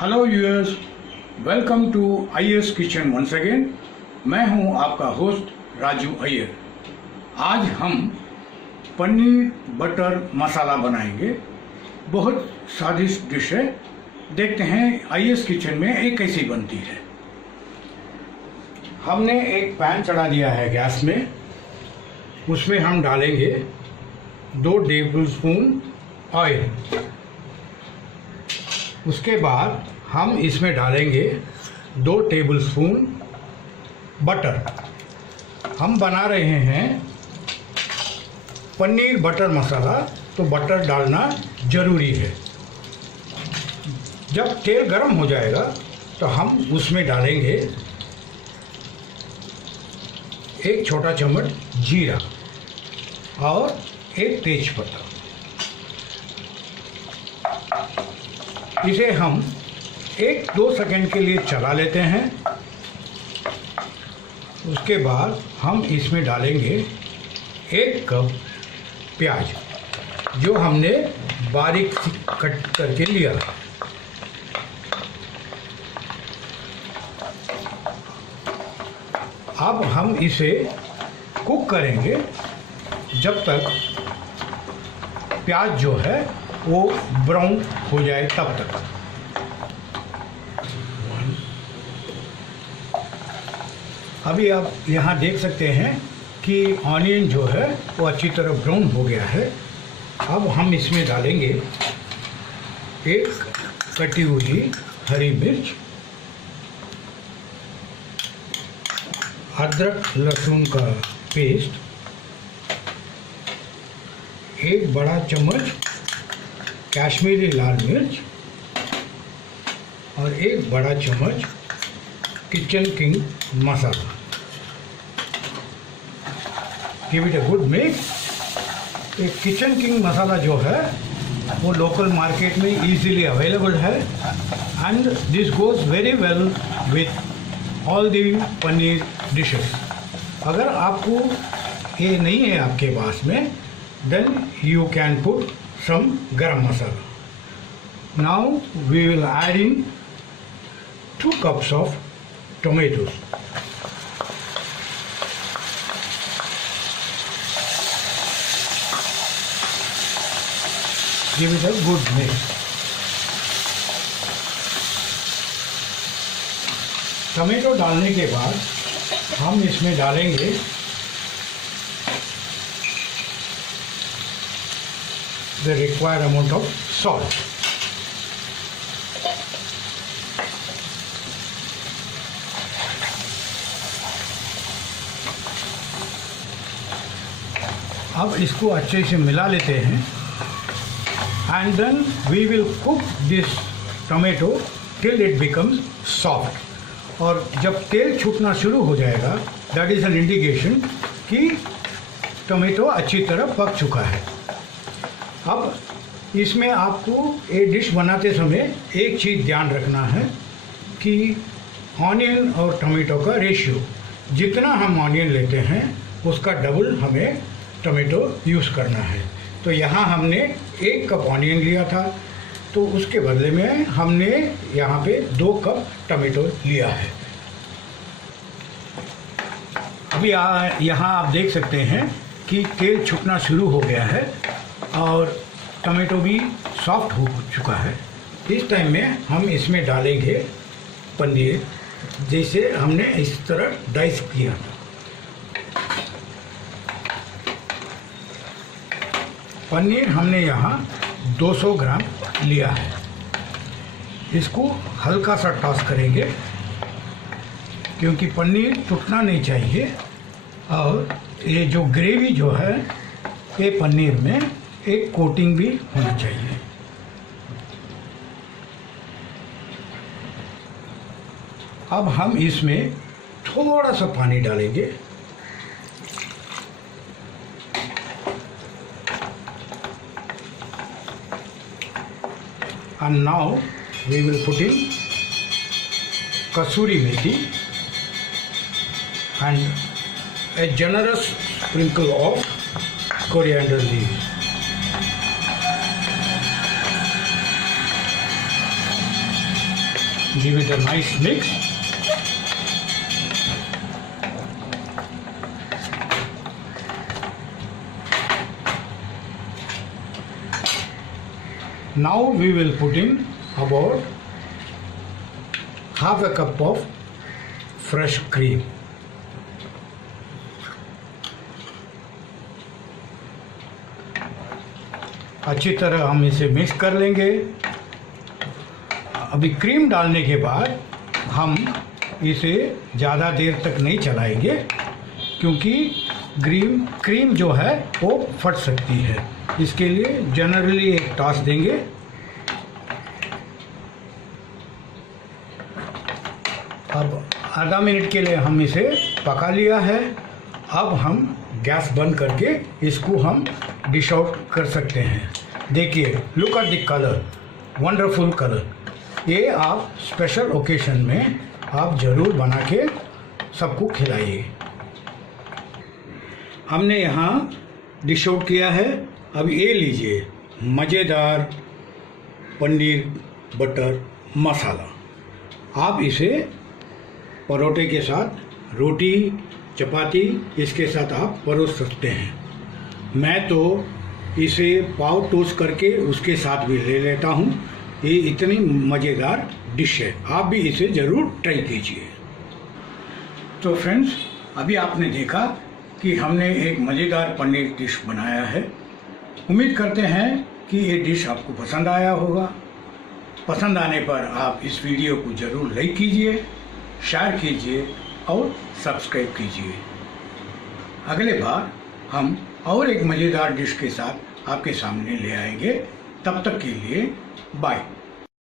Hello viewers, welcome to IS kitchen once again. मैं हूं आपका होस्ट राजू अय्यर। आज हम पनीर बटर मसाला बनाएंगे। बहुत स्वादिष्ट डिश है। देखते हैं आईएस किचन में ये कैसी बनती है। हमने एक पैन चढ़ा दिया है गैस में। उसमें हम डालेंगे 2 टेबलस्पून ऑयल। उसके बाद हम इसमें डालेंगे 2 टेबलस्पून बटर। हम बना रहे हैं पनीर बटर मसाला, तो बटर डालना ज़रूरी है। जब तेल गर्म हो जाएगा तो हम उसमें डालेंगे 1 छोटा चम्मच जीरा और 1 तेजपत्ता। इसे हम 1-2 सेकंड के लिए चला लेते हैं। उसके बाद हम इसमें डालेंगे 1 कप प्याज, जो हमने बारीक कट करके लिया। अब हम इसे कुक करेंगे जब तक प्याज जो है वो ब्राउन हो जाए तब तक। अभी आप यहाँ देख सकते हैं कि ऑनियन जो है वो अच्छी तरह ब्राउन हो गया है। अब हम इसमें डालेंगे 1 कटी हुई हरी मिर्च, अदरक लहसुन का पेस्ट, 1 बड़ा चम्मच कश्मीरी लाल मिर्च और 1 बड़ा चम्मच kitchen king masala. Give it a good mix. एक किचन किंग मसाला जो है वो लोकल मार्केट में इजीली अवेलेबल है and this goes very well with all the paneer dishes. अगर आपको ये नहीं है आपके पास में, then you can put some garam masala. Now we will add in 2 cups of tomatoes. Give it a good mix. Tomato डालने के बाद हम इसमें डालेंगे the required amount of salt. अब इसको अच्छे से मिला लेते हैं and then we will cook this tomato till it becomes soft. और जब तेल छूटना शुरू हो जाएगा, that is an indication कि टमाटो अच्छी तरह पक चुका है। अब इसमें आपको ये डिश बनाते समय एक चीज़ ध्यान रखना है कि ऑनियन और टमाटो का रेशियो, जितना हम ऑनियन लेते हैं उसका डबल हमें टमाटो यूज़ करना है। तो यहाँ हमने 1 कप ऑनियन लिया था, तो उसके बदले में हमने यहाँ पे 2 कप टमाटो लिया है। अभी यहाँ आप देख सकते हैं कि तेल छूटना शुरू हो गया है और टमाटो भी सॉफ्ट हो चुका है। इस टाइम में हम इसमें डालेंगे पनीर, जैसे हमने इस तरह डाइस किया था। पनीर हमने यहाँ 200 ग्राम लिया है। इसको हल्का सा टॉस करेंगे क्योंकि पनीर टूटना नहीं चाहिए और ये जो ग्रेवी जो है ये पनीर में एक कोटिंग भी होनी चाहिए। अब हम इसमें थोड़ा सा पानी डालेंगे। And now we will put in kasuri methi and a generous sprinkle of coriander leaves. give it a nice mix. Now we will put in about half a cup of fresh cream. अच्छी तरह हम इसे mix कर लेंगे। अभी cream डालने के बाद हम इसे ज़्यादा देर तक नहीं चलाएंगे, क्योंकि क्रीम जो है वो फट सकती है। इसके लिए जनरली एक टॉस देंगे। अब आधा मिनट के लिए हम इसे पका लिया है। अब हम गैस बंद करके इसको हम डिश आउट कर सकते हैं। देखिए, look at the colour, wonderful colour. ये आप स्पेशल ओकेशन में आप ज़रूर बना के सबको खिलाइए। हमने यहाँ डिश आउट किया है। अब ये लीजिए मज़ेदार पनीर बटर मसाला। आप इसे परोठे के साथ, रोटी, चपाती, इसके साथ आप परोस सकते हैं। मैं तो इसे पाव टोस्ट करके उसके साथ भी ले लेता हूँ। ये इतनी मज़ेदार डिश है, आप भी इसे ज़रूर ट्राई कीजिए। तो फ्रेंड्स, अभी आपने देखा कि हमने एक मज़ेदार पनीर डिश बनाया है। उम्मीद करते हैं कि ये डिश आपको पसंद आया होगा। पसंद आने पर आप इस वीडियो को ज़रूर लाइक कीजिए, शेयर कीजिए और सब्सक्राइब कीजिए। अगले बार हम और एक मज़ेदार डिश के साथ आपके सामने ले आएंगे। तब तक के लिए बाय।